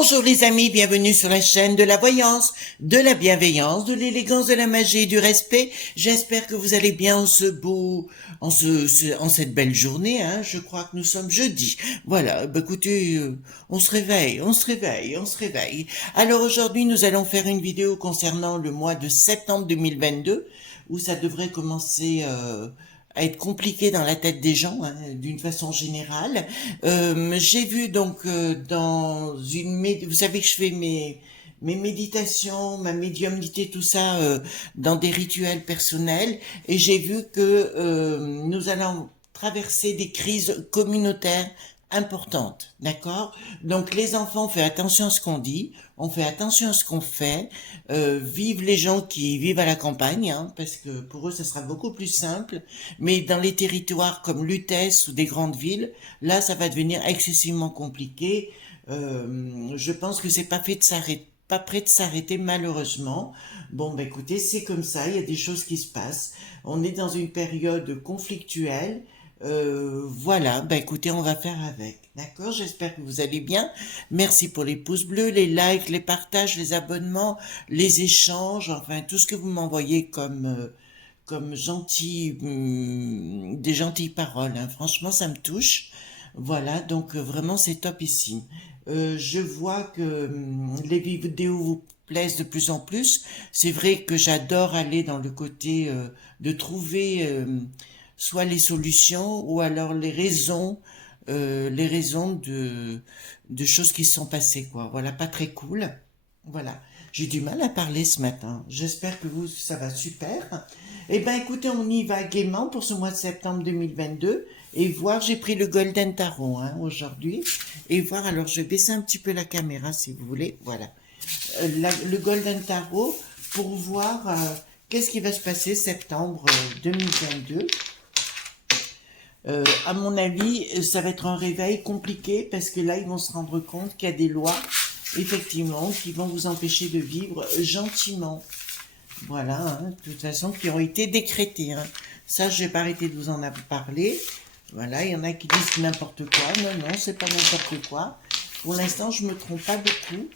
Bonjour les amis, bienvenue sur la chaîne de la voyance, de la bienveillance, de l'élégance, de la magie et du respect. J'espère que vous allez bien en cette belle journée, hein. Je crois que nous sommes jeudi. Voilà, bah écoutez, on se réveille, on se réveille, on se réveille. Alors aujourd'hui, nous allons faire une vidéo concernant le mois de septembre 2022, où ça devrait commencer à être compliqué dans la tête des gens, hein, d'une façon générale. J'ai vu donc vous savez que je fais mes méditations, ma médiumnité, tout ça dans des rituels personnels, et j'ai vu que nous allons traverser des crises communautaires importantes, d'accord? Donc les enfants, on fait attention à ce qu'on dit, on fait attention à ce qu'on fait, vive les gens qui vivent à la campagne, hein, parce que pour eux, ça sera beaucoup plus simple, mais dans les territoires comme Lutèce ou des grandes villes, là, ça va devenir excessivement compliqué. Je pense que c'est pas prêt de s'arrêter malheureusement. Bon, ben écoutez, c'est comme ça, il y a des choses qui se passent. On est dans une période conflictuelle. Voilà, ben écoutez, on va faire avec. D'accord? J'espère que vous allez bien. Merci pour les pouces bleus, les likes, les partages, les abonnements, les échanges, enfin tout ce que vous m'envoyez comme des gentilles paroles, hein. Franchement, ça me touche. Voilà, donc vraiment, c'est top ici. Je vois que les vidéos vous plaisent de plus en plus. C'est vrai que j'adore aller dans le côté de trouver soit les solutions ou alors les raisons de choses qui se sont passées, quoi. Voilà, pas très cool. Voilà. J'ai du mal à parler ce matin. J'espère que vous, ça va super. Eh ben, écoutez, on y va gaiement pour ce mois de septembre 2022 et voir, j'ai pris le Golden Tarot, hein, aujourd'hui, et voir, alors je vais baisser un petit peu la caméra si vous voulez, voilà. Le Golden Tarot pour voir qu'est-ce qui va se passer septembre 2022. À mon avis, ça va être un réveil compliqué parce que là, ils vont se rendre compte qu'il y a des lois, effectivement, qui vont vous empêcher de vivre gentiment. Voilà, hein, de toute façon, qui ont été décrétées, hein. Ça, je vais pas arrêter de vous en parler. Voilà, il y en a qui disent n'importe quoi. Non, non, c'est pas n'importe quoi. Pour l'instant, je me trompe pas beaucoup.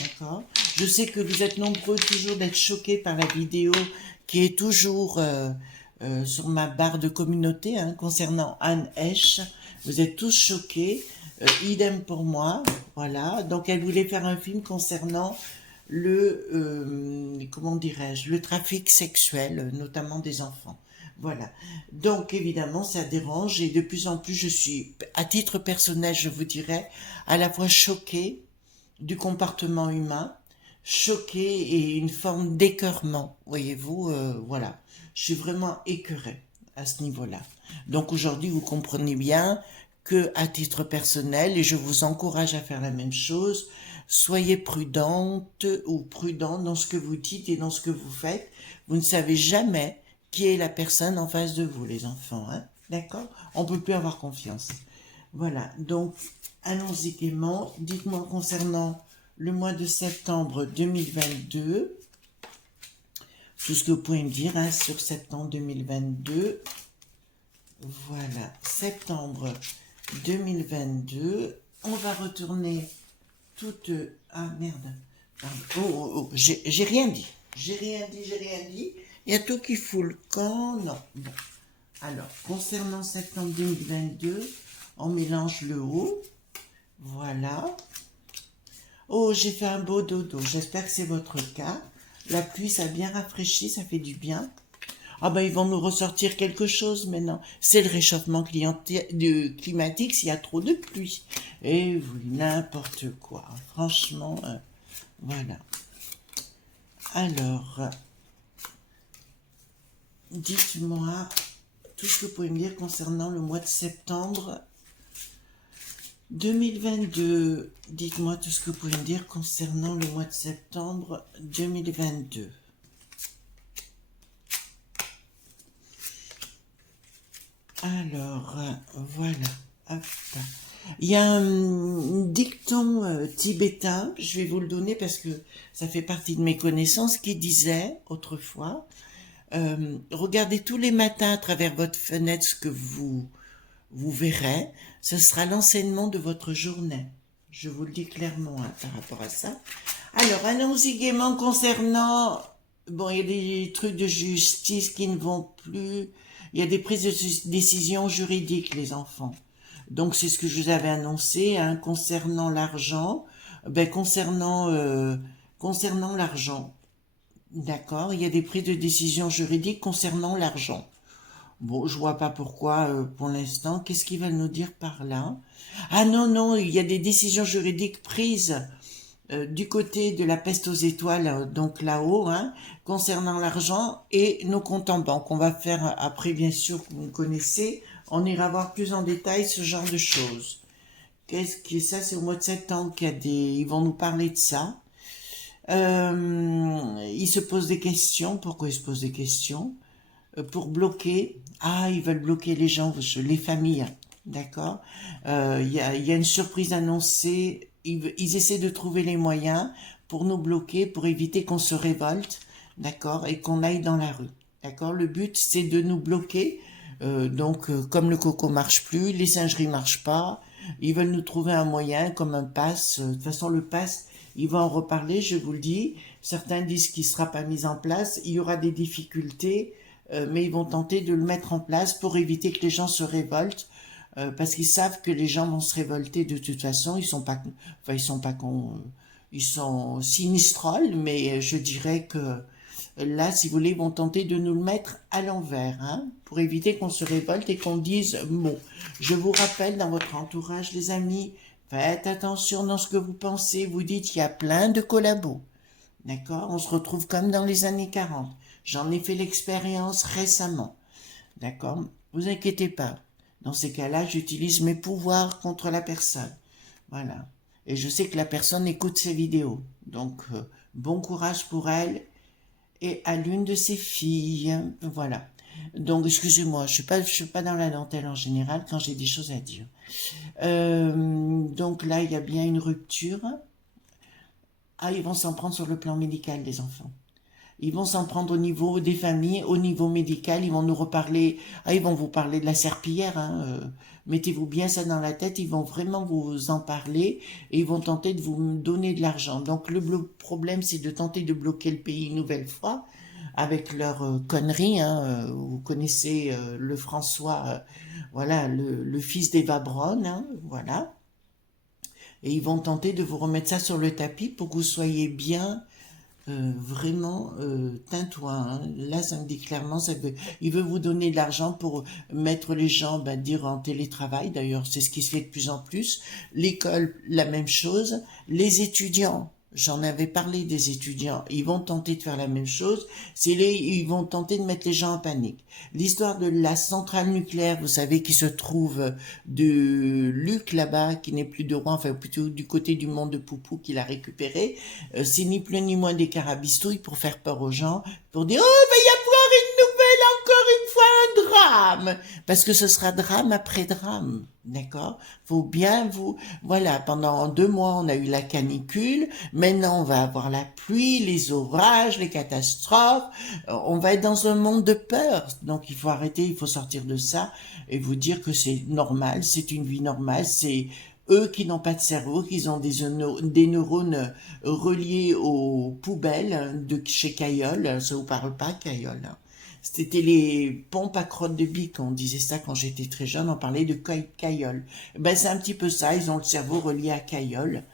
D'accord. Je sais que vous êtes nombreux toujours d'être choqués par la vidéo qui est toujours sur ma barre de communauté, hein, concernant Anne Heche. Vous êtes tous choqués. Idem pour moi. Voilà. Donc, elle voulait faire un film concernant comment dirais-je, le trafic sexuel, notamment des enfants. Voilà. Donc, évidemment, ça dérange et de plus en plus, je suis, à titre personnel, je vous dirais, à la fois choquée du comportement humain, choquée et une forme d'écœurement. Voyez-vous, voilà. Je suis vraiment écœurée à ce niveau-là. Donc, aujourd'hui, vous comprenez bien que, à titre personnel, et je vous encourage à faire la même chose, soyez prudente ou prudent dans ce que vous dites et dans ce que vous faites. Vous ne savez jamais qui est la personne en face de vous, les enfants, hein. D'accord? On peut plus avoir confiance. Voilà. Donc, allons-y gaiement. Dites-moi concernant le mois de septembre 2022, tout ce que vous pouvez me dire, hein, sur septembre 2022. Voilà. Septembre 2022. On va retourner toute... Ah, merde. Pardon. Oh, j'ai rien dit. J'ai rien dit. Il y a tout qui fout le camp. Non. Bon. Alors, concernant septembre 2022, on mélange le haut. Voilà. Oh, j'ai fait un beau dodo. J'espère que c'est votre cas. La pluie, ça a bien rafraîchi, ça fait du bien. Ah ben, ils vont nous ressortir quelque chose maintenant. C'est le réchauffement climatique s'il y a trop de pluie. Et oui, n'importe quoi. Franchement, voilà. Alors, dites-moi tout ce que vous pouvez me dire concernant le mois de septembre 2022. Dites-moi tout ce que vous pouvez me dire concernant le mois de septembre 2022. Alors, voilà. Hop. Il y a un dicton tibétain, je vais vous le donner parce que ça fait partie de mes connaissances, qui disait autrefois, regardez tous les matins à travers votre fenêtre ce que vous verrez, ce sera l'enseignement de votre journée. Je vous le dis clairement hein, par rapport à ça. Alors, allons-y gaiement concernant... Bon, il y a des trucs de justice qui ne vont plus. Il y a des prises de décision juridiques, les enfants. Donc, c'est ce que je vous avais annoncé hein, concernant l'argent. Ben, concernant l'argent. D'accord, il y a des prises de décision juridiques concernant l'argent. Bon, je vois pas pourquoi pour l'instant. Qu'est-ce qu'ils veulent nous dire par là? Ah non, non, il y a des décisions juridiques prises du côté de la peste aux étoiles, donc là-haut, hein, concernant l'argent et nos comptes en banque. On va faire après, bien sûr, vous connaissez, on ira voir plus en détail ce genre de choses. Qu'est-ce que ça? C'est au mois de septembre qu'il y a des, ils vont nous parler de ça. Ils se posent des questions. Pourquoi ils se posent des questions? Pour bloquer. Ah, ils veulent bloquer les gens, les familles. D'accord. Il y a une surprise annoncée. Ils essaient de trouver les moyens pour nous bloquer, pour éviter qu'on se révolte, d'accord, et qu'on aille dans la rue. D'accord. Le but, c'est de nous bloquer. Comme le coco marche plus, les singeries marchent pas, ils veulent nous trouver un moyen, comme un pass. De toute façon, le pass, ils vont en reparler, je vous le dis. Certains disent qu'il ne sera pas mis en place. Il y aura des difficultés, mais ils vont tenter de le mettre en place pour éviter que les gens se révoltent. Parce qu'ils savent que les gens vont se révolter de toute façon. Ils sont pas cons, ils sont sinistrolles, mais je dirais que là, si vous voulez, ils vont tenter de nous le mettre à l'envers, hein, pour éviter qu'on se révolte et qu'on dise mot. Je vous rappelle dans votre entourage, les amis, faites attention dans ce que vous pensez. Vous dites qu'il y a plein de collabos. D'accord? On se retrouve comme dans les années 40. J'en ai fait l'expérience récemment. D'accord? Vous inquiétez pas. Dans ces cas-là, j'utilise mes pouvoirs contre la personne. Voilà. Et je sais que la personne écoute ces vidéos. Donc, bon courage pour elle et à l'une de ses filles. Voilà. Donc, excusez-moi, je suis pas dans la dentelle en général quand j'ai des choses à dire. Donc là, il y a bien une rupture. Ah, ils vont s'en prendre sur le plan médical, les enfants. Ils vont s'en prendre au niveau des familles, au niveau médical, ils vont nous reparler, ah, ils vont vous parler de la serpillière, hein, mettez-vous bien ça dans la tête, ils vont vraiment vous en parler et ils vont tenter de vous donner de l'argent. Donc le problème, c'est de tenter de bloquer le pays une nouvelle fois avec leurs conneries, hein, vous connaissez le François, voilà, le fils d'Eva Braun, hein, voilà. Et ils vont tenter de vous remettre ça sur le tapis pour que vous soyez bien vraiment tintouin. Hein. Là, ça me dit clairement, il veut vous donner de l'argent pour mettre les gens, dire en télétravail. D'ailleurs, c'est ce qui se fait de plus en plus. L'école, la même chose. Les étudiants, j'en avais parlé des étudiants, ils vont tenter de faire la même chose. Ils vont tenter de mettre les gens en panique. L'histoire de la centrale nucléaire, vous savez, qui se trouve de Luc là-bas, qui n'est plus de roi, enfin plutôt du côté du monde de Poupou qu'il a récupéré, c'est ni plus ni moins des carabistouilles pour faire peur aux gens, pour dire « Oh, il va y avoir une nouvelle, encore une fois, un drame !» Parce que ce sera drame après drame. D'accord? Faut bien vous... Voilà, pendant 2 mois, on a eu la canicule. Maintenant, on va avoir la pluie, les orages, les catastrophes. On va être dans un monde de peur. Donc, il faut arrêter, il faut sortir de ça et vous dire que c'est normal, c'est une vie normale. C'est eux qui n'ont pas de cerveau, qui ont des neurones reliés aux poubelles de chez Caillol. Ça vous parle pas, Caillol, hein? C'était les pompes à crotte de bique, on disait ça quand j'étais très jeune, on parlait de caillol. Ben c'est un petit peu ça, ils ont le cerveau relié à caillol.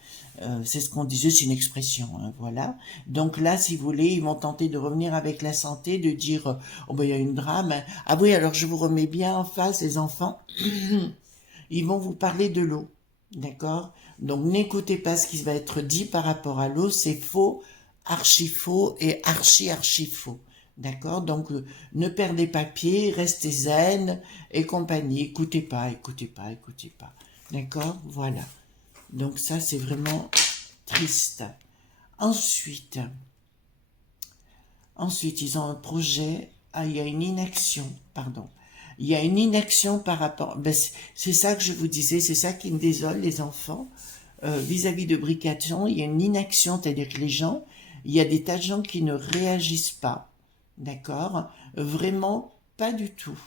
C'est ce qu'on disait, c'est une expression, hein, voilà. Donc là, si vous voulez, ils vont tenter de revenir avec la santé, de dire, oh ben il y a une drame. Hein. Ah oui, alors je vous remets bien en face, les enfants. Ils vont vous parler de l'eau, d'accord? Donc n'écoutez pas ce qui va être dit par rapport à l'eau, c'est faux, archi faux et archi faux. D'accord? Donc, ne perdez pas pied, restez zen et compagnie. Écoutez pas, écoutez pas, écoutez pas. D'accord? Voilà. Donc, ça, c'est vraiment triste. Ensuite, ils ont un projet. Ah, il y a une inaction, pardon. Il y a une inaction par rapport... Ben, c'est ça que je vous disais, c'est ça qui me désole, les enfants. Vis-à-vis de Brication, il y a une inaction, c'est-à-dire que les gens, il y a des tas de gens qui ne réagissent pas. D'accord? Vraiment pas du tout.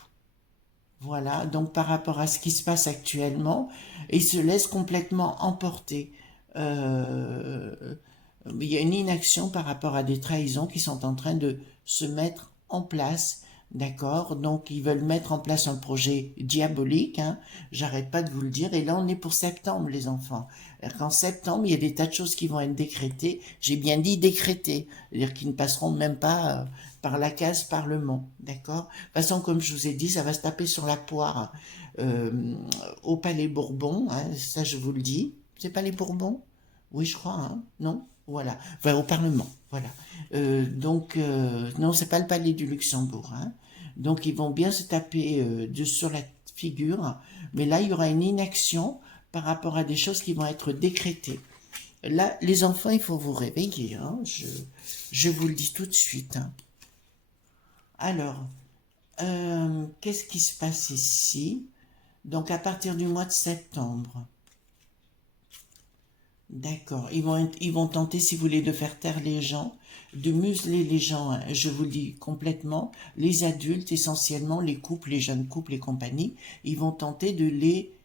Voilà, donc par rapport à ce qui se passe actuellement, ils se laissent complètement emporter. euh, il y a une inaction par rapport à des trahisons qui sont en train de se mettre en place. D'accord? Donc, ils veulent mettre en place un projet diabolique, hein. J'arrête pas de vous le dire. Et là, on est pour septembre, les enfants. En septembre, il y a des tas de choses qui vont être décrétées. J'ai bien dit décrétées. C'est-à-dire qu'ils ne passeront même pas par la case Parlement. D'accord? De toute façon, comme je vous ai dit, ça va se taper sur la poire euh, au Palais Bourbon, hein. Ça, je vous le dis. C'est Palais Bourbon? Oui, je crois, hein? Non? Voilà. Enfin, au Parlement. Voilà. Non, c'est pas le Palais du Luxembourg, hein. Donc, ils vont bien se taper sur la figure. Mais là, il y aura une inaction par rapport à des choses qui vont être décrétées. Là, les enfants, il faut vous réveiller, hein. Je vous le dis tout de suite, hein. Alors, qu'est-ce qui se passe ici? Donc, à partir du mois de septembre, d'accord. Ils vont tenter, si vous voulez, de faire taire les gens, de museler les gens, hein, je vous le dis complètement, les adultes, essentiellement, les couples, les jeunes couples et compagnie, ils vont tenter de les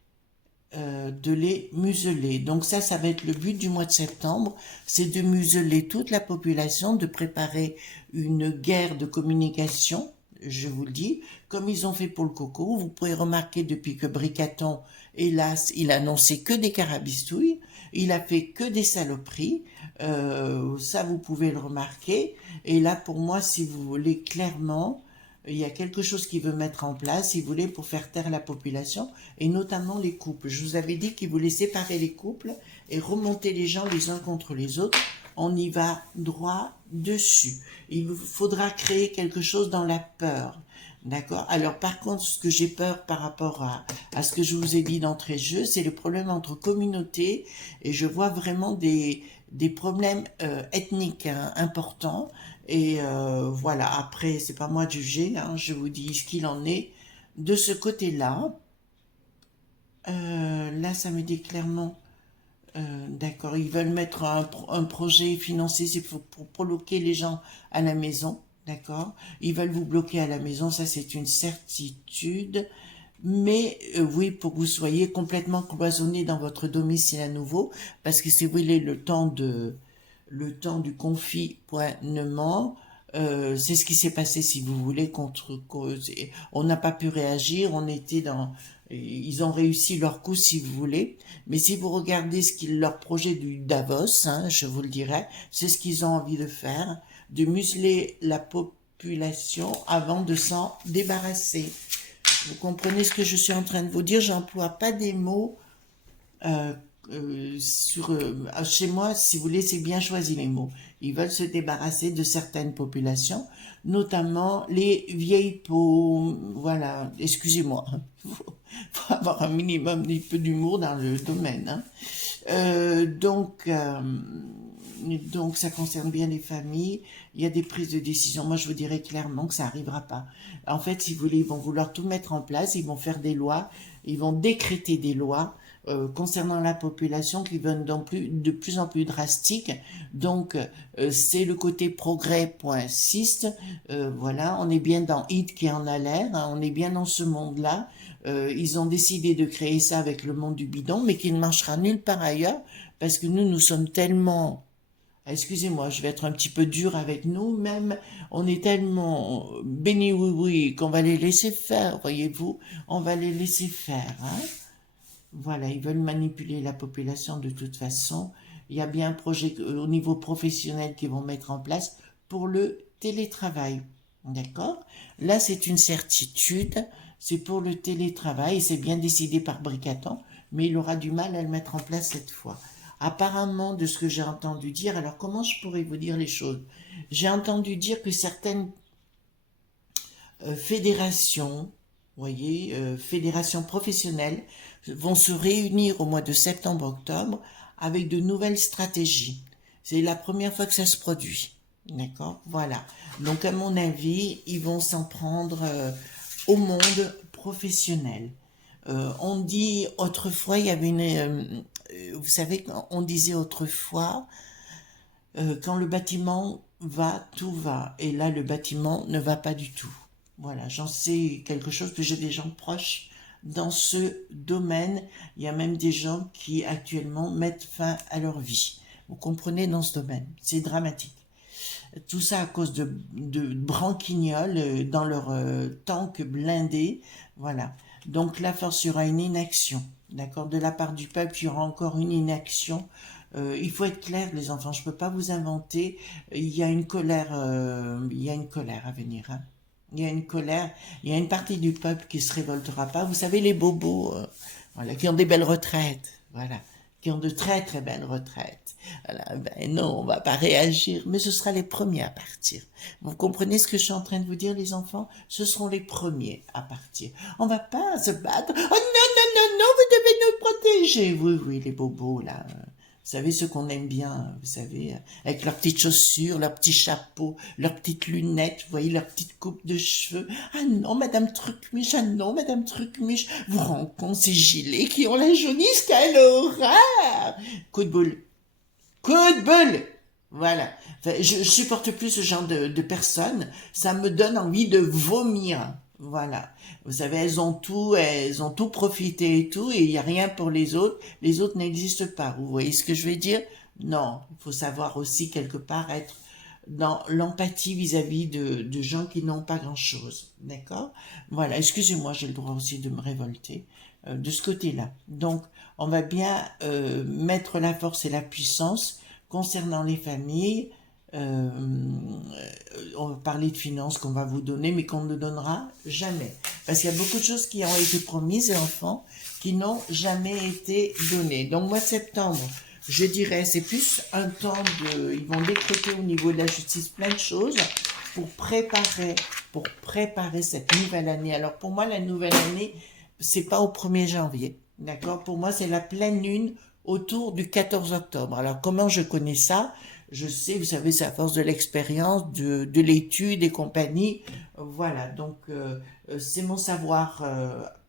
museler. Donc ça va être le but du mois de septembre, c'est de museler toute la population, de préparer une guerre de communication, je vous le dis, comme ils ont fait pour le coco. Vous pouvez remarquer depuis que Bricaton, hélas, il a annoncé que des carabistouilles, il a fait que des saloperies, ça vous pouvez le remarquer. Et là, pour moi, si vous voulez clairement, il y a quelque chose qu'il veut mettre en place, il voulait pour faire taire la population, et notamment les couples. Je vous avais dit qu'il voulait séparer les couples et remonter les gens les uns contre les autres. On y va droit dessus. Il faudra créer quelque chose dans la peur. D'accord? Alors, par contre, ce que j'ai peur par rapport à ce que je vous ai dit d'entrée de jeu, c'est le problème entre communautés, et je vois vraiment des problèmes ethniques, hein, importants. Et voilà, après, c'est pas moi de juger, hein, je vous dis ce qu'il en est. De ce côté-là, là, ça me dit clairement, d'accord, ils veulent mettre un projet financier, c'est pour bloquer les gens à la maison, d'accord. Ils veulent vous bloquer à la maison, ça c'est une certitude. Mais oui, pour que vous soyez complètement cloisonné dans votre domicile à nouveau, parce que si vous voulez le temps du confinement, c'est ce qui s'est passé, si vous voulez, on n'a pas pu réagir, ils ont réussi leur coup, si vous voulez, mais si vous regardez leur projet du Davos, hein, je vous le dirai, c'est ce qu'ils ont envie de faire, de museler la population avant de s'en débarrasser. Vous comprenez ce que je suis en train de vous dire? J'emploie pas des mots euh, chez moi, si vous voulez, c'est bien choisi les mots. Ils veulent se débarrasser de certaines populations, notamment les vieilles peaux. Voilà, excusez-moi. Faut avoir un minimum, un peu d'humour dans le domaine, hein. Donc, ça concerne bien les familles. Il y a des prises de décision. Moi, je vous dirais clairement que ça n'arrivera pas. En fait, si vous voulez, ils vont vouloir tout mettre en place. Ils vont faire des lois. Ils vont décréter des lois concernant la population qui vont de plus en plus drastiques. Donc, c'est le côté progrès.siste. Voilà, on est bien dans Hit qui en a l'air. Hein, on est bien dans ce monde-là. Ils ont décidé de créer ça avec le monde du bidon, mais qui ne marchera nulle part ailleurs, parce que nous sommes tellement... Excusez-moi, je vais être un petit peu dur avec nous, même on est tellement béni oui oui qu'on va les laisser faire, voyez-vous, on va les laisser faire, hein. Voilà, ils veulent manipuler la population de toute façon. Il y a bien un projet au niveau professionnel qu'ils vont mettre en place pour le télétravail. D'accord? Là, c'est une certitude. C'est pour le télétravail. C'est bien décidé par Bricaton, mais il aura du mal à le mettre en place cette fois. Apparemment, de ce que j'ai entendu dire, alors comment je pourrais vous dire les choses? J'ai entendu dire que certaines fédérations, voyez, fédérations professionnelles vont se réunir au mois de septembre-octobre avec de nouvelles stratégies. C'est la première fois que ça se produit. D'accord? Voilà. Donc, à mon avis, ils vont s'en prendre au monde professionnel. On dit autrefois, il y avait vous savez, on disait autrefois, quand le bâtiment va, tout va. Et là, le bâtiment ne va pas du tout. Voilà, j'en sais quelque chose, que j'ai des gens proches dans ce domaine. Il y a même des gens qui actuellement mettent fin à leur vie. Vous comprenez, dans ce domaine, c'est dramatique. Tout ça à cause de branquignoles dans leur tank blindé. Voilà. Donc la force, il y aura une inaction. D'accord? De la part du peuple, il y aura encore une inaction. Il faut être clair, les enfants. Je peux pas vous inventer. Il y a une colère. Il y a une colère à venir. Hein. Il y a une colère. Il y a une partie du peuple qui se révoltera pas. Vous savez, les bobos, voilà, qui ont des belles retraites. Voilà. Qui ont de très très belles retraites. Voilà, ben non, on va pas réagir, mais ce sera les premiers à partir. Vous comprenez ce que je suis en train de vous dire, les enfants? Ce seront les premiers à partir. On va pas se battre. Oh non, non, non, non, vous devez nous protéger. Oui, oui, les bobos, là. Vous savez, ceux qu'on aime bien, vous savez, avec leurs petites chaussures, leurs petits chapeaux, leurs petites lunettes, vous voyez, leurs petites coupes de cheveux. Ah non, Madame Trucmuche, ah non, Madame Trucmuche, vous rendez compte ces gilets qui ont la jaunisse, quelle horreur! Coup de boule. Coup de boule! Voilà. Enfin, je supporte plus ce genre de personnes. Ça me donne envie de vomir. Voilà. Vous savez, elles ont tout profité et tout, et il n'y a rien pour les autres. Les autres n'existent pas. Vous voyez ce que je veux dire? Non. Il faut savoir aussi quelque part être dans l'empathie vis-à-vis de gens qui n'ont pas grand-chose. D'accord? Voilà. Excusez-moi, j'ai le droit aussi de me révolter de ce côté-là. Donc, on va bien mettre la force et la puissance concernant les familles. On va parler de finances qu'on va vous donner, mais qu'on ne donnera jamais. Parce qu'il y a beaucoup de choses qui ont été promises, enfants, qui n'ont jamais été données. Donc, mois de septembre, je dirais, c'est plus un temps de... Ils vont décréter au niveau de la justice plein de choses pour préparer cette nouvelle année. Alors, pour moi, la nouvelle année, c'est pas au 1er janvier. D'accord? Pour moi, c'est la pleine lune autour du 14 octobre. Alors, comment je connais ça? Je sais, vous savez, c'est à force de l'expérience, de l'étude et compagnie. Voilà, donc c'est mon savoir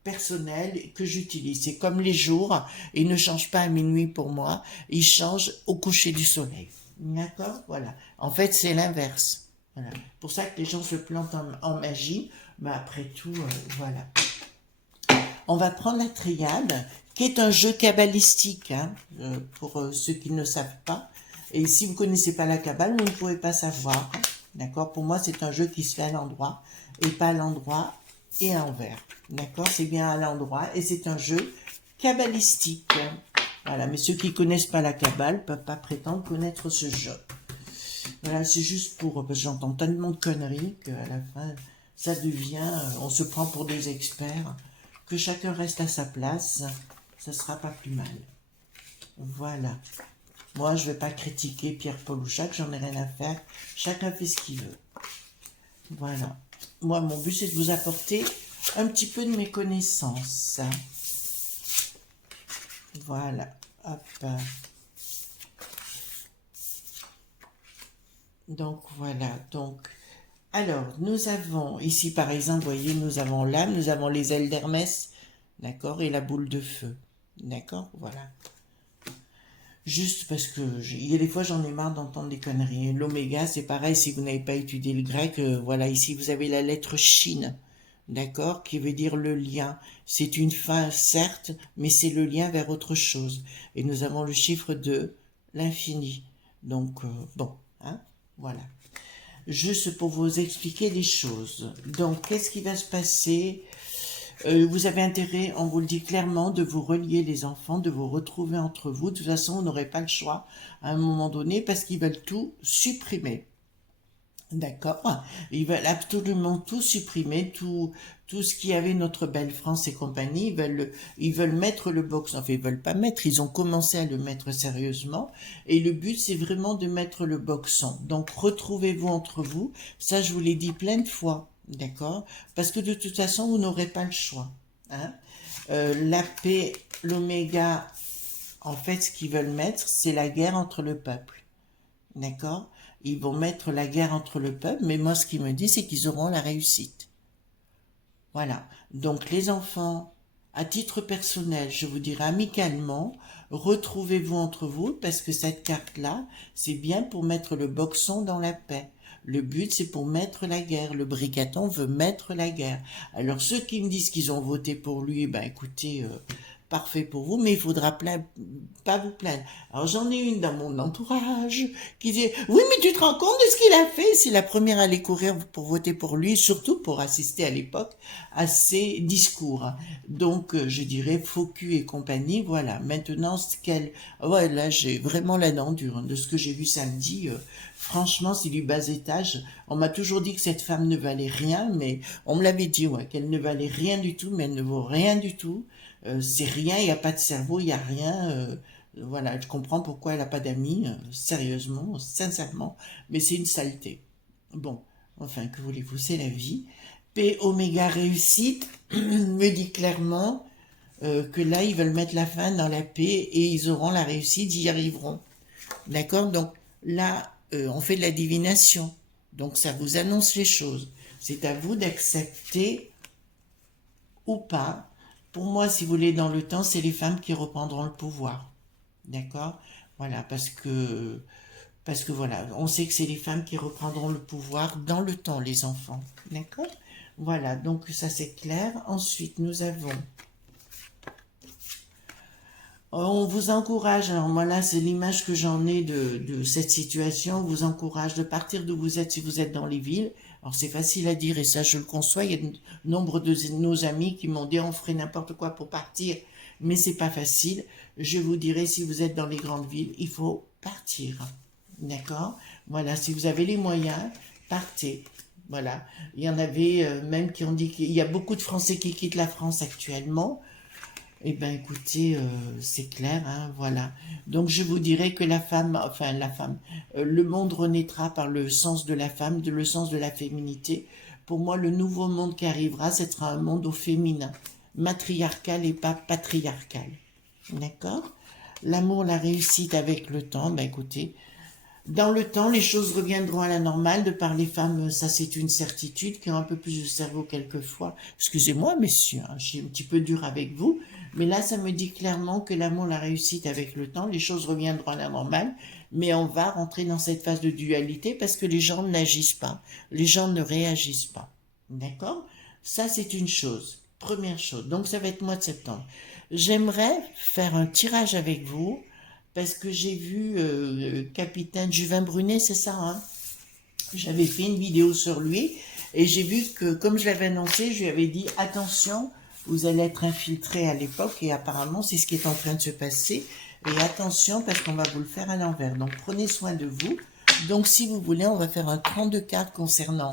personnel que j'utilise. C'est comme les jours, ils ne changent pas à minuit pour moi, ils changent au coucher du soleil. D'accord? Voilà. En fait, c'est l'inverse. Voilà. Pour ça que les gens se plantent en magie, mais après tout, voilà. On va prendre la triade, qui est un jeu kabbalistique, hein, pour ceux qui ne savent pas. Et si vous ne connaissez pas la Kabbale, vous ne pouvez pas savoir. D'accord? Pour moi, c'est un jeu qui se fait à l'endroit, et pas à l'endroit et à l'envers. D'accord? C'est bien à l'endroit, et c'est un jeu kabbalistique. Voilà, mais ceux qui ne connaissent pas la Kabbale ne peuvent pas prétendre connaître ce jeu. Voilà, c'est juste pour... Parce que j'entends tellement de conneries qu'à la fin, ça devient... on se prend pour des experts. Que chacun reste à sa place, ça sera pas plus mal. Voilà. Moi, je vais pas critiquer Pierre-Paul ou Jacques, j'en ai rien à faire. Chacun fait ce qu'il veut. Voilà. Moi, mon but, c'est de vous apporter un petit peu de mes connaissances. Voilà. Hop. Donc, voilà. Donc, alors, nous avons, ici, par exemple, vous voyez, nous avons l'âme, nous avons les ailes d'Hermès, d'accord, et la boule de feu. D'accord, voilà. Juste parce que il y a des fois j'en ai marre d'entendre des conneries. L'oméga, c'est pareil, si vous n'avez pas étudié le grec, voilà, ici vous avez la lettre shin, d'accord, qui veut dire le lien. C'est une fin, certes, mais c'est le lien vers autre chose. Et nous avons le chiffre de l'infini. Donc, bon, hein, voilà. Juste pour vous expliquer les choses. Donc, qu'est-ce qui va se passer? Vous avez intérêt, on vous le dit clairement, de vous relier les enfants, de vous retrouver entre vous. De toute façon, vous n'aurez pas le choix à un moment donné parce qu'ils veulent tout supprimer. D'accord? Ils veulent absolument tout supprimer, tout ce qui avait notre belle France et compagnie. Ils veulent mettre le box. Enfin, ils veulent pas mettre. Ils ont commencé à le mettre sérieusement. Et le but, c'est vraiment de mettre le boxon. Donc, retrouvez-vous entre vous. Ça, je vous l'ai dit plein de fois. D'accord? Parce que de toute façon, vous n'aurez pas le choix. Hein? La paix, l'oméga, en fait, ce qu'ils veulent mettre, c'est la guerre entre le peuple. D'accord? Ils vont mettre la guerre entre le peuple, mais moi, ce qu'ils me disent, c'est qu'ils auront la réussite. Voilà. Donc, les enfants, à titre personnel, je vous dirais amicalement, retrouvez-vous entre vous, parce que cette carte-là, c'est bien pour mettre le boxon dans la paix. Le but, c'est pour mettre la guerre. Le bricaton veut mettre la guerre. Alors, ceux qui me disent qu'ils ont voté pour lui, ben écoutez, parfait pour vous, mais il faudra pas vous plaindre. Alors, j'en ai une dans mon entourage qui dit, oui, mais tu te rends compte de ce qu'il a fait? C'est la première à aller courir pour voter pour lui, surtout pour assister à l'époque à ses discours. Donc, je dirais, faux cul et compagnie, voilà. Maintenant, ouais, là, j'ai vraiment la dent dure, hein, de ce que j'ai vu samedi. Franchement, c'est du bas étage. On m'a toujours dit que cette femme ne valait rien, mais on me l'avait dit, ouais, qu'elle ne valait rien du tout, mais elle ne vaut rien du tout. C'est rien, il n'y a pas de cerveau, il n'y a rien. Voilà, je comprends pourquoi elle n'a pas d'amis, sérieusement, sincèrement, mais c'est une saleté. Bon, enfin, que voulez-vous, c'est la vie. P Oméga réussite me dit clairement que là, ils veulent mettre la fin dans la paix et ils auront la réussite, ils y arriveront. D'accord? Donc là, on fait de la divination. Donc ça vous annonce les choses. C'est à vous d'accepter ou pas. Pour moi, si vous voulez, dans le temps, c'est les femmes qui reprendront le pouvoir. D'accord? Voilà, parce que voilà, on sait que c'est les femmes qui reprendront le pouvoir dans le temps, les enfants. D'accord? Voilà, donc ça c'est clair. Ensuite, nous avons... On vous encourage, alors moi là c'est l'image que j'en ai de cette situation, on vous encourage de partir d'où vous êtes si vous êtes dans les villes. Alors c'est facile à dire et ça je le conçois, il y a nombre de nos amis qui m'ont dit on ferait n'importe quoi pour partir, mais c'est pas facile. Je vous dirais si vous êtes dans les grandes villes, il faut partir. D'accord? Voilà, si vous avez les moyens, partez. Voilà, il y en avait même qui ont dit qu'il y a beaucoup de Français qui quittent la France actuellement. Eh bien, écoutez, c'est clair, hein, voilà. Donc, je vous dirais que le monde renaîtra par le sens de la femme, le sens de la féminité. Pour moi, le nouveau monde qui arrivera, ce sera un monde au féminin, matriarcal et pas patriarcal. D'accord? L'amour, la réussite avec le temps, ben écoutez, dans le temps, les choses reviendront à la normale. De par les femmes, ça c'est une certitude, qui ont un peu plus de cerveau quelquefois. Excusez-moi, messieurs, hein, je suis un petit peu dur avec vous, mais là, ça me dit clairement que l'amour, la réussite avec le temps, les choses reviendront à la normale, mais on va rentrer dans cette phase de dualité parce que les gens n'agissent pas, les gens ne réagissent pas. D'accord? Ça, c'est une chose. Première chose. Donc, ça va être mois de septembre. J'aimerais faire un tirage avec vous parce que j'ai vu Capitaine Juvin Brunet, c'est ça, hein? J'avais fait une vidéo sur lui et j'ai vu que, comme je l'avais annoncé, je lui avais dit attention, vous allez être infiltré à l'époque et apparemment c'est ce qui est en train de se passer. Et attention parce qu'on va vous le faire à l'envers. Donc prenez soin de vous. Donc si vous voulez, on va faire un 32 cartes concernant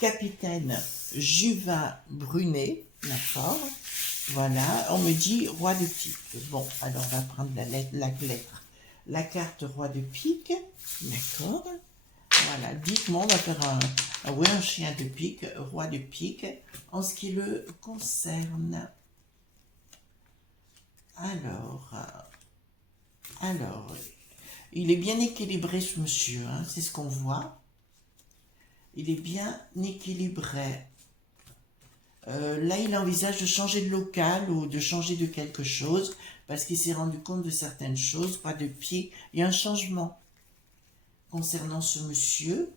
Capitaine Juvin Brunet, d'accord? Voilà, on me dit roi de pique. Bon, alors on va prendre la carte roi de pique, d'accord? Voilà, dites-moi, on va faire un chien de pique, roi de pique, en ce qui le concerne. Alors, il est bien équilibré ce monsieur, hein, c'est ce qu'on voit. Il est bien équilibré. Là, il envisage de changer de local ou de changer de quelque chose parce qu'il s'est rendu compte de certaines choses. Pas de pied. Il y a un changement concernant ce monsieur.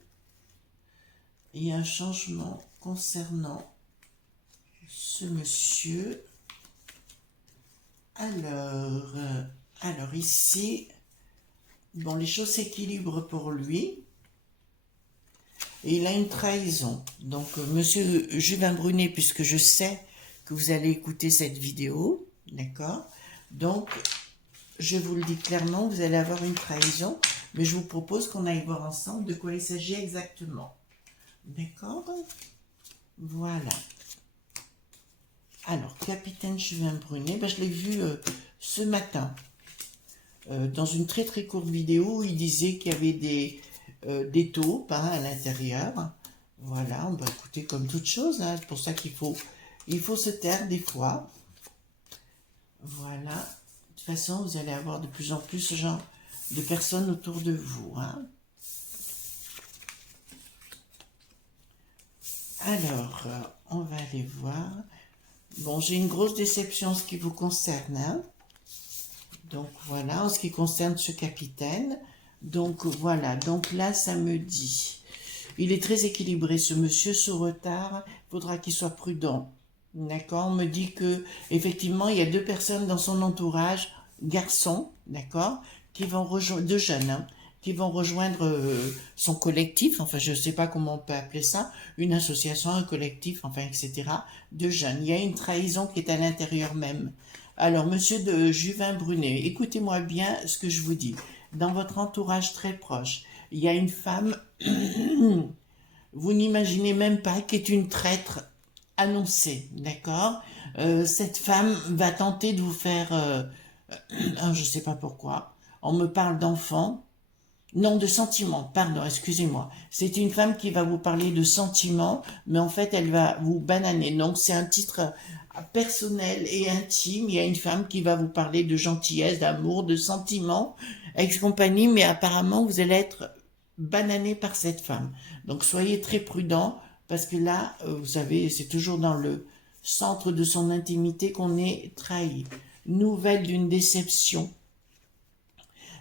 Il y a un changement concernant ce monsieur. Alors ici, bon, les choses s'équilibrent pour lui. Et il a une trahison. Donc, monsieur Juvin Brunet, puisque je sais que vous allez écouter cette vidéo, d'accord? Donc, je vous le dis clairement, vous allez avoir une trahison, mais je vous propose qu'on aille voir ensemble de quoi il s'agit exactement. D'accord? Voilà. Alors, Capitaine Juvin Brunet, ben, je l'ai vu ce matin, dans une très très courte vidéo où il disait qu'il y avait des taupes hein, à l'intérieur. Voilà, on va écouter comme toute chose. Hein, c'est pour ça qu'il faut se taire des fois. Voilà. De toute façon, vous allez avoir de plus en plus ce genre de personnes autour de vous. Hein. Alors, on va aller voir. Bon, j'ai une grosse déception en ce qui vous concerne. Hein. Donc voilà, en ce qui concerne ce capitaine. Donc voilà, donc là ça me dit, Il est très équilibré, ce monsieur sous retard. Il faudra qu'il soit prudent. D'accord? On me dit que effectivement, il y a deux personnes dans son entourage, garçons, d'accord, qui vont rejoindre, deux jeunes, hein, qui vont rejoindre son collectif, enfin je ne sais pas comment on peut appeler ça, une association, un collectif, enfin etc. De jeunes. Il y a une trahison qui est à l'intérieur même. Alors, monsieur de Juvin Brunet, écoutez-moi bien ce que je vous dis. Dans votre entourage très proche, il y a une femme, vous n'imaginez même pas, qui est une traître annoncée, d'accord. Cette femme va tenter de vous faire, je ne sais pas pourquoi, on me parle d'enfants, non, de sentiments, pardon, excusez-moi. C'est une femme qui va vous parler de sentiments, mais en fait, elle va vous bananer. Donc, c'est un titre personnel et intime. Il y a une femme qui va vous parler de gentillesse, d'amour, de sentiments, ex-compagnie, mais apparemment, vous allez être banané par cette femme. Donc, soyez très prudent, parce que là, vous savez, c'est toujours dans le centre de son intimité qu'on est trahi. Nouvelle d'une déception.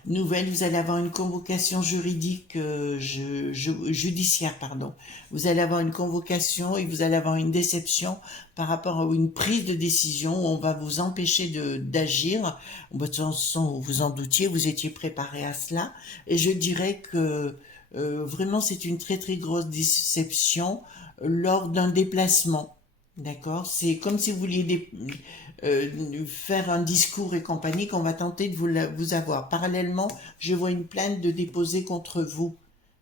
Nouvelle, vous allez avoir une convocation juridique, judiciaire, pardon. Vous allez avoir une convocation et vous allez avoir une déception par rapport à une prise de décision où on va vous empêcher d'agir. De toute façon, vous en doutiez, vous étiez préparé à cela. Et je dirais que vraiment, c'est une très très grosse déception lors d'un déplacement. D'accord? C'est comme si vous vouliez faire un discours et compagnie qu'on va tenter de vous avoir. Parallèlement, je vois une plainte de déposer contre vous.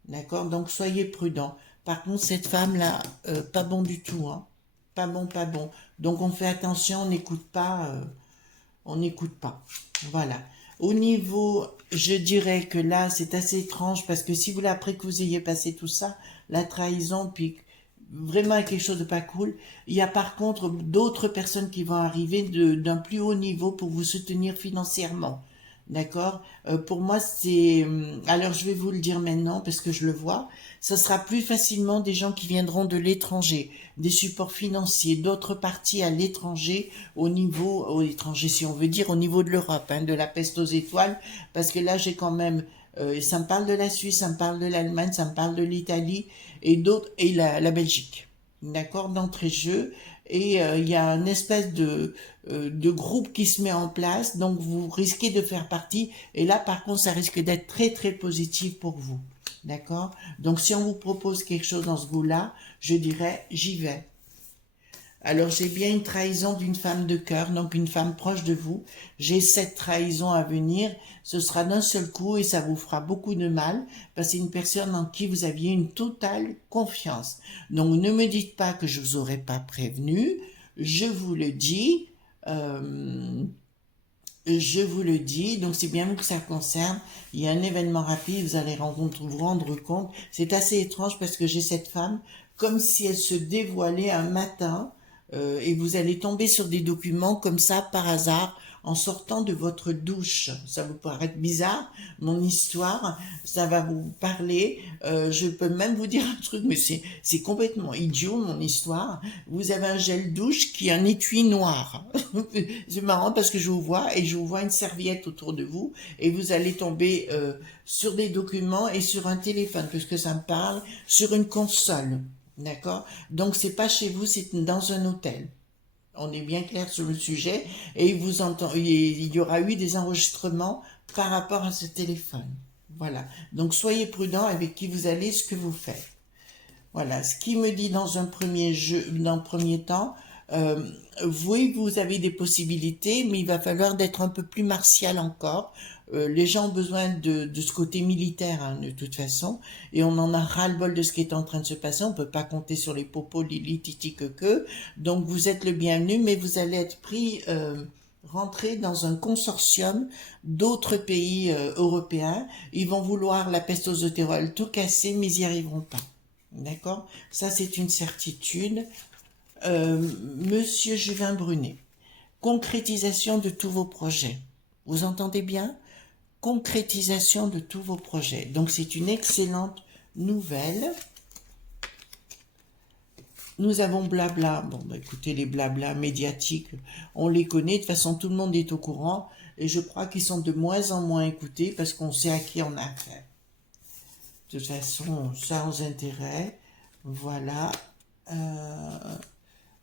D'accord? Donc, soyez prudents. Par contre, cette femme-là, pas bon du tout. Hein? Pas bon, pas bon. Donc, on fait attention, on n'écoute pas. On n'écoute pas. Voilà. Au niveau, je dirais que là, c'est assez étrange parce que si vous, après que vous ayez passé tout ça, la trahison, puis vraiment quelque chose de pas cool. Il y a par contre d'autres personnes qui vont arriver d'un plus haut niveau pour vous soutenir financièrement. D'accord? Pour moi, c'est... Alors, je vais vous le dire maintenant parce que je le vois. Ça sera plus facilement des gens qui viendront de l'étranger, des supports financiers, d'autres parties à l'étranger, au étranger, si on veut dire, au niveau de l'Europe, hein, de la peste aux étoiles, parce que là, j'ai quand même... ça me parle de la Suisse, ça me parle de l'Allemagne, ça me parle de l'Italie et d'autres, et la Belgique. D'accord? D'entrée de jeu. Et il y a une espèce de groupe qui se met en place, donc vous risquez de faire partie, et là par contre ça risque d'être très très positif pour vous, d'accord? Donc si on vous propose quelque chose dans ce goût-là, je dirais j'y vais. Alors j'ai bien une trahison d'une femme de cœur, donc une femme proche de vous. J'ai cette trahison à venir, ce sera d'un seul coup et ça vous fera beaucoup de mal, parce que c'est une personne en qui vous aviez une totale confiance. Donc ne me dites pas que je vous aurais pas prévenu, je vous le dis, donc c'est bien que ça concerne, il y a un événement rapide, vous allez vous rendre compte, c'est assez étrange parce que j'ai cette femme comme si elle se dévoilait un matin, et vous allez tomber sur des documents comme ça par hasard en sortant de votre douche. Ça vous paraît bizarre, mon histoire, ça va vous parler. Je peux même vous dire un truc, mais c'est complètement idiot mon histoire. Vous avez un gel douche qui est un étui noir. C'est marrant parce que je vous vois et je vous vois une serviette autour de vous et vous allez tomber sur des documents et sur un téléphone, puisque ça me parle, sur une console. D'accord? Donc, c'est pas chez vous, c'est dans un hôtel. On est bien clair sur le sujet et il y aura eu des enregistrements par rapport à ce téléphone. Voilà. Donc, soyez prudents avec qui vous allez, ce que vous faites. Voilà. Ce qui me dit dans un premier temps, oui, vous avez des possibilités, mais il va falloir d'être un peu plus martial encore. Les gens ont besoin de ce côté militaire, hein, de toute façon, et on en a ras-le-bol de ce qui est en train de se passer. On peut pas compter sur les popos, lili, titi, que. Donc vous êtes le bienvenu, mais vous allez être rentrer dans un consortium d'autres pays européens. Ils vont vouloir la peste aux étoiles tout casser, mais ils n'y arriveront pas. D'accord? Ça, c'est une certitude. Monsieur Juvin Brunet, concrétisation de tous vos projets. Vous entendez bien? Concrétisation de tous vos projets. Donc c'est une excellente nouvelle. Nous avons blabla. Bon, bah, écoutez, les blabla médiatiques, on les connaît. De toute façon, tout le monde est au courant. Et je crois qu'ils sont de moins en moins écoutés parce qu'on sait à qui on a affaire. De toute façon, sans intérêt. Voilà. Euh,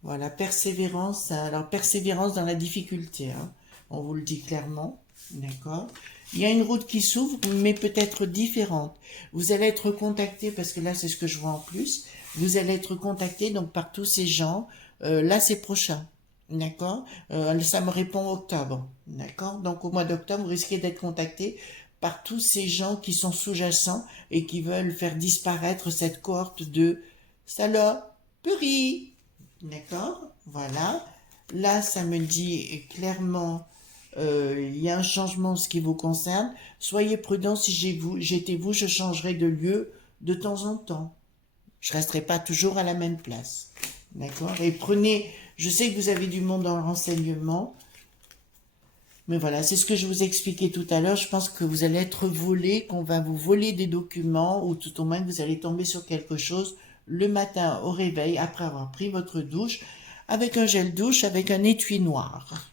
voilà, persévérance. Alors, persévérance dans la difficulté, hein. On vous le dit clairement. D'accord? Il y a une route qui s'ouvre, mais peut-être différente. Vous allez être contacté, parce que là, c'est ce que je vois en plus. Vous allez être contacté donc par tous ces gens. Là, c'est prochain. D'accord? Ça me répond octobre. D'accord? Donc, au mois d'octobre, vous risquez d'être contacté par tous ces gens qui sont sous-jacents et qui veulent faire disparaître cette cohorte de saloperies. D'accord? Voilà. Là, ça me dit clairement, il y a un changement en ce qui vous concerne. Soyez prudent, si j'étais vous, je changerais de lieu de temps en temps. Je resterai pas toujours à la même place. D'accord? Et prenez, je sais que vous avez du monde dans le renseignement, mais voilà, c'est ce que je vous expliquais tout à l'heure. Je pense que vous allez être volé, qu'on va vous voler des documents, ou tout au moins que vous allez tomber sur quelque chose le matin au réveil, après avoir pris votre douche, avec un gel douche, avec un étui noir.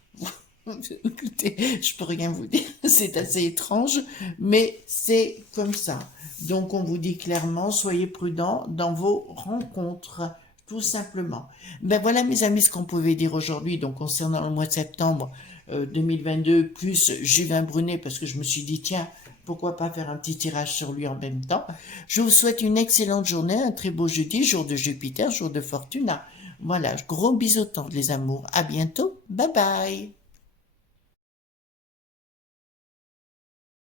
Écoutez, je peux rien vous dire, c'est assez étrange, mais c'est comme ça. Donc on vous dit clairement, soyez prudents dans vos rencontres, tout simplement. Ben voilà mes amis ce qu'on pouvait dire aujourd'hui, donc concernant le mois de septembre 2022, plus Juvin Brunet, parce que je me suis dit, tiens, pourquoi pas faire un petit tirage sur lui en même temps. Je vous souhaite une excellente journée, un très beau jeudi, jour de Jupiter, jour de Fortuna. Voilà, gros bisous les amours, à bientôt, bye bye.